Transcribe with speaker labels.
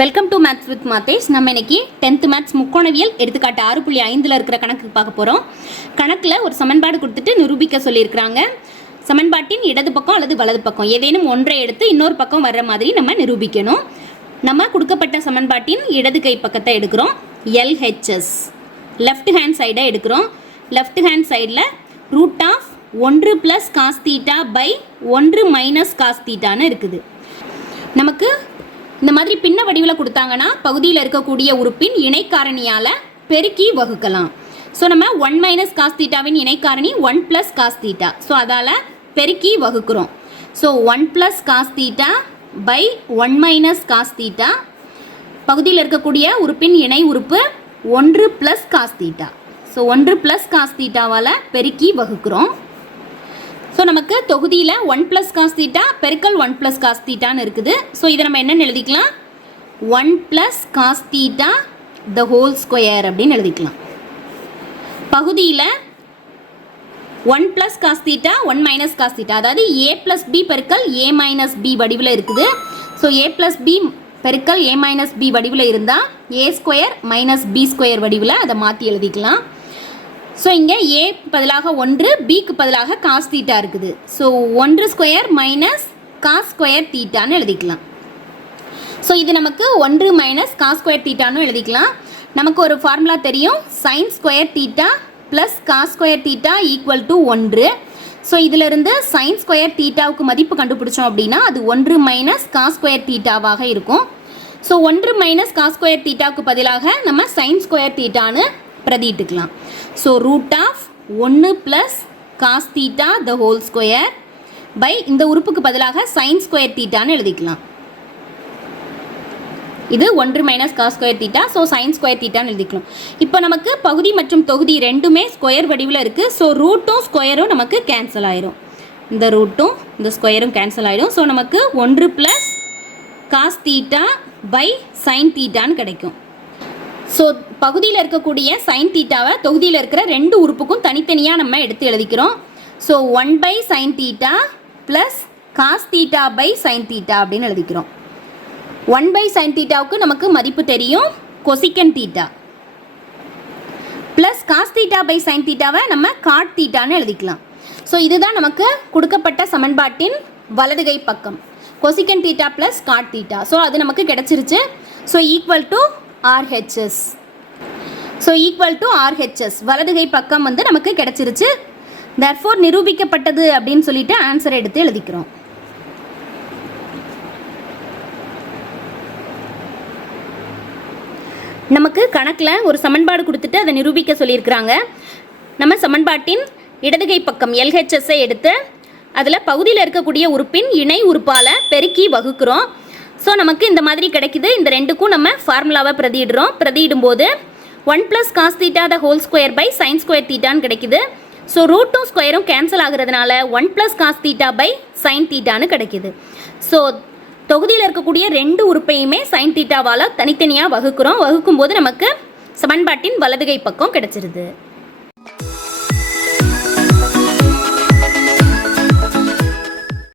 Speaker 1: Welcome to maths with Mathesh நம்ம இன்னைக்கு tenth maths முக்கோணவியல் எடுத்துக்காட்டு ஆறு புள்ளி ஐந்தில் இருக்கிற கணக்கு பார்க்க போகிறோம் கணக்கில் ஒரு சமன்பாடு கொடுத்துட்டு நிரூபிக்க சொல்லியிருக்கிறாங்க. சமன்பாட்டின் இடது பக்கம் அல்லது வலது பக்கம் ஏதேனும் ஒன்றை எடுத்து இன்னொரு பக்கம் வர்ற மாதிரி நம்ம நிரூபிக்கணும். நம்ம கொடுக்கப்பட்ட சமன்பாட்டின் இடது கை பக்கத்தை எடுக்கிறோம். எல்ஹெச்எஸ் லெஃப்ட் ஹேண்ட் சைடை எடுக்கிறோம். லெஃப்ட் ஹேண்ட் சைடில் ரூட் ஆஃப் ஒன்று ப்ளஸ் காஸ் தீட்டா பை ஒன்று மைனஸ் காஸ் தீட்டான்னு இருக்குது. நமக்கு இந்த மாதிரி பின்ன வடிவில் கொடுத்தாங்கன்னா பகுதியில் இருக்கக்கூடிய உறுப்பின் இணைக்காரணியால் பெருக்கி வகுக்கலாம். ஸோ நம்ம ஒன் மைனஸ் காஸ் தீட்டாவின் இணைக்காரணி one plus cos theta so அதால் பெருக்கி வகுக்கிறோம். So one plus cos theta by one minus cos theta பகுதியில் இருக்கக்கூடிய உறுப்பின் இணை உறுப்பு ஒன்று ப்ளஸ் காஸ் தீட்டா ஸோ ஒன்று ப்ளஸ் காஸ் தீட்டாவால் பெருக்கி வகுக்கிறோம். ஸோ நமக்கு தொகுதியில் ஒன் ப்ளஸ் காஸ் தீட்டா பெருக்கல் ஒன் ப்ளஸ் காஸ் தீட்டான்னு இருக்குது. ஸோ இதை நம்ம என்னென்னு எழுதிக்கலாம்? One plus cos theta the whole square அப்படின்னு எழுதிக்கலாம். பகுதியில் one plus cos theta one minus cos theta அதாவது ஏ ப்ளஸ் பி பெருக்கல் ஏ மைனஸ் பி வடிவில் இருக்குது. ஸோ ஏ ப்ளஸ் பி பெருக்கல் ஏ மைனஸ் பி வடிவில் இருந்தால் A square minus B square வடிவில் அதை மாற்றி எழுதிக்கலாம். ஸோ இங்கே ஏ பதிலாக ஒன்று பிக்கு பதிலாக காஸ் தீட்டா இருக்குது. ஸோ ஒன்று ஸ்கொயர் மைனஸ் காஸ் ஸ்கொயர் தீட்டான்னு எழுதிக்கலாம். ஸோ இது நமக்கு ஒன்று மைனஸ் காஸ் ஸ்கொயர் தீட்டான்னு எழுதிக்கலாம். நமக்கு ஒரு ஃபார்முலா தெரியும். Sine square theta plus cos square theta equal to ஒன்று. ஸோ இதிலிருந்து சைன் ஸ்கொயர் தீட்டாவுக்கு மதிப்பு கண்டுபிடிச்சோம் அப்படின்னா அது ஒன்று மைனஸ் காஸ் ஸ்கொயர் தீட்டாவாக இருக்கும். ஸோ ஒன்று மைனஸ் காஸ் ஸ்கொயர் தீட்டாவுக்கு பதிலாக நம்ம சைன் ஸ்கொயர் தீட்டான்னு பிரதிட்டுக்கலாம் ஸோ ரூட் ஆஃப் ஒன்று plus cos theta the whole square by இந்த உறுப்புக்கு பதிலாக சைன் ஸ்கொயர் தீட்டான்னு எழுதிக்கலாம். இது ஒன்று minus cos square theta so sine square தீட்டான்னு எழுதிக்கலாம். இப்போ நமக்கு பகுதி மற்றும் தொகுதி ரெண்டுமே ஸ்கொயர் வடிவில் இருக்குது ஸோ ரூட்டும் ஸ்கொயரும் நமக்கு கேன்சல் ஆயிரும். இந்த ரூட்டும் இந்த ஸ்கொயரும் கேன்சல் ஆயிடும் ஸோ நமக்கு ஒன்று plus cos theta by sine தீட்டான்னு கிடைக்கும். ஸோ பகுதியில் இருக்கக்கூடிய சைன் தீட்டாவை தொகுதியில் இருக்கிற ரெண்டு உறுப்புக்கும் தனித்தனியாக நம்ம எடுத்து எழுதிக்கிறோம். So one by sine theta plus cos theta by sine theta அப்படின்னு எழுதிக்கிறோம். ஒன் பை சைன் தீட்டாவுக்கு நமக்கு மதிப்பு தெரியும். Cosec theta plus cos theta by sine தீட்டாவை நம்ம காட் தீட்டான்னு எழுதிக்கலாம். ஸோ இதுதான் நமக்கு கொடுக்கப்பட்ட சமன்பாட்டின் வலதுகை பக்கம். Cosec theta plus cot theta so அது நமக்கு கிடச்சிருச்சு. So equal to RHS. So equal to RHS. வலதுகை பக்கம் வந்து நமக்கு கிடச்சிருச்சு. தர்ஃபோர் நிரூபிக்கப்பட்டது அப்படின்னு சொல்லிட்டு ஆன்சர் எடுத்து எழுதிக்கிறோம். நமக்கு கணக்கில் ஒரு சமன்பாடு கொடுத்துட்டு அதை நிரூபிக்க சொல்லியிருக்கிறாங்க. நம்ம சமன்பாட்டின் இடதுகை பக்கம் எல்ஹெச்எஸ்ஸை எடுத்து அதில் பகுதியில் இருக்கக்கூடிய உறுப்பின் இணை உறுப்பால் பெருக்கி வகுக்கிறோம். ஸோ நமக்கு இந்த மாதிரி கிடைக்குது. இந்த ரெண்டுக்கும் நம்ம ஃபார்முலாவை பிரதியிடுறோம். பிரதியிடும்போது one plus cos theta the whole square by sine square தீட்டான்னு கிடைக்குது. ஸோ ரூட்டும் ஸ்கொயரும் cancel ஆகுறதுனால one plus cos theta by sine தீட்டான்னு கிடைக்குது. ஸோ தொகுதியில் இருக்கக்கூடிய ரெண்டு உறுப்பையுமே சைன் தீட்டாவால் தனித்தனியாக வகுக்கிறோம். வகுக்கும்போது நமக்கு சமன்பாட்டின் வலதுகை பக்கம் கிடைச்சிருது.